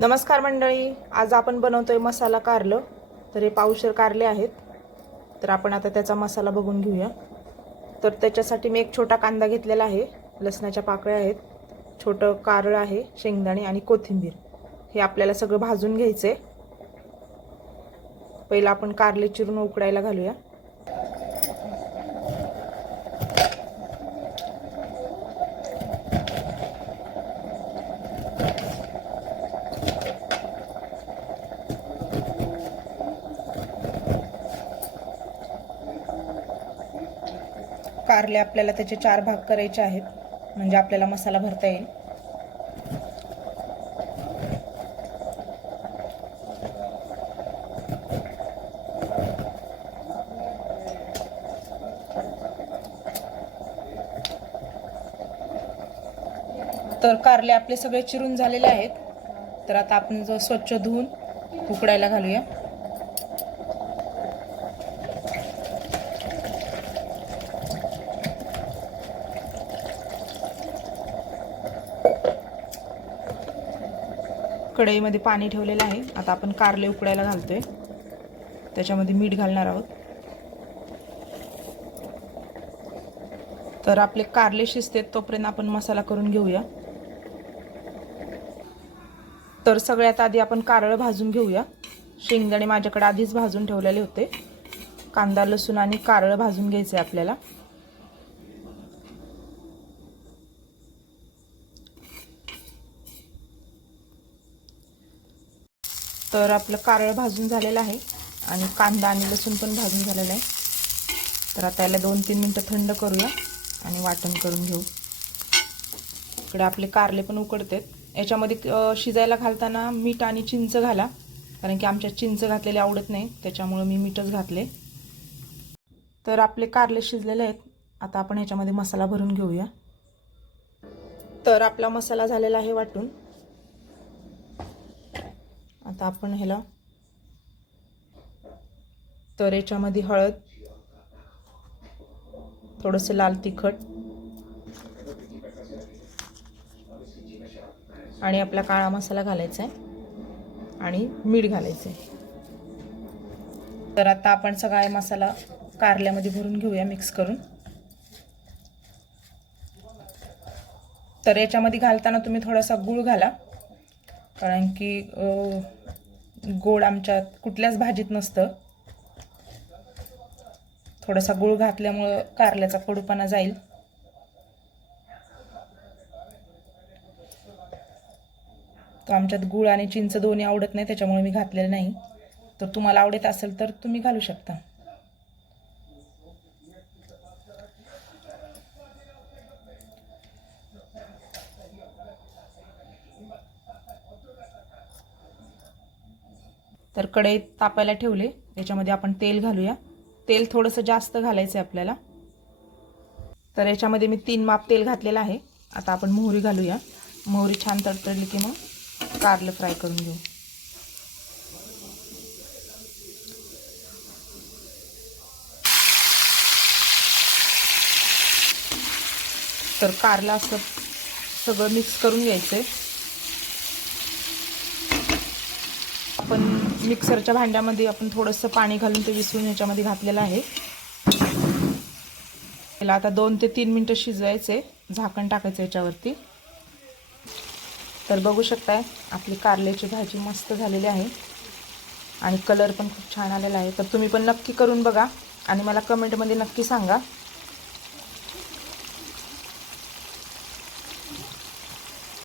नमस्कार मंडळी, आज आपण बनवतोय मसाला कारलं. तर हे पावशेर कारले आहेत. तर आपण आता त्याचा मसाला बघून घेऊया. तर त्याच्यासाठी मी एक छोटा कांदा घेतलेला आहे, लसणाच्या पाकळ्या आहेत, छोटं कारलं आहे, शेंगदाणे आणि कोथिंबीर. हे आपल्याला सगळं भाजून घ्यायचे. पहिला आपण कारले चिरून उकडायला घालूया. कारले आपल्याला त्याचे 4 भाग करायचे आहेत, म्हणजे आपल्याला मसाला भरता येईल. तर कारले आपले सगळे चिरून झालेले आहेत. तर आता आपण जो स्वच्छ धुवून उकडायला घालूया. कढईमध्ये पाणी ठेवलेलं आहे. आता आपण कारले उकडायला घालतोय. त्याच्यामध्ये मीठ घालणार आहोत. तर आपले कारले शिजतेत तोपर्यंत आपण मसाला करून घेऊया. तर सगळ्यात आधी आपण कारलं भाजून घेऊया. शेंगदाणे माझ्याकडे आधीच भाजून ठेवलेले होते. कांदा, लसूण आणि कारलं भाजून घ्यायचे आपल्याला. तर आपलं कारलं भाजून झालेलं आहे आणि कांदा आणि लसूण पण भाजून झालेलं आहे. तर आता याला 2-3 मिनिटं थंड करूया आणि वाटण करून घेऊ. इकडे आपले कारले पण उकडतात. याच्यामध्ये शिजायला घालताना मीठ आणि चिंच घाला, कारण की आमच्या चिंच घातलेले आवडत नाही, त्याच्यामुळे मी मीठच घातले. तर आपले कारले शिजलेले आहेत. आता आपण ह्याच्यामध्ये मसाला भरून घेऊया. तर आपला मसाला झालेला आहे वाटून. आता आपण ह्याला, तर याच्यामध्ये हळद, थोडंसं लाल तिखट आणि आपला काळा मसाला घालायचा आहे आणि मीठ घालायचं आहे. तर आता आपण सगळा मसाला कारल्यामध्ये भरून घेऊया मिक्स करून. तर याच्यामध्ये घालताना तुम्ही थोडासा गूळ घाला, कारण की गोड आमच्या कुठल्याच भाजीत नसतं. थोडासा गूळ घातल्यामुळं कारल्याचा कडूपणा जाईल. तो आमच्यात गूळ आणि चिंच दोन्ही आवडत नाही, त्याच्यामुळे मी घातलेलं नाही. तर तुम्हाला आवडत असेल तर तुम्ही घालू शकता. तर कढईत तापायला ठेवले. याच्यामध्ये आपण तेल घालूया. तेल थोडंसं जास्त घालायचं आहे आपल्याला. तर याच्यामध्ये मी 3 माप तेल घातलेलं आहे. आता आपण मोहरी घालूया. मोहरी छान तडतडली की मग कारलं फ्राय करून घेऊ. तर कारलं असं सगळं मिक्स करून घ्यायचं. आपण मिक्सरच्या भांड्यामध्ये आपण थोडंसं पाणी घालून ते विसरून याच्यामध्ये घातलेलं आहे. त्याला आता 2 ते 3 मिनिटं शिजवायचे. झाकण टाकायचं याच्यावरती. तर बघू शकताय आपली कारल्याची भाजी मस्त झालेली आहे आणि कलर पण खूप छान आलेला आहे. तर तुम्ही पण नक्की करून बघा आणि मला कमेंटमध्ये नक्की सांगा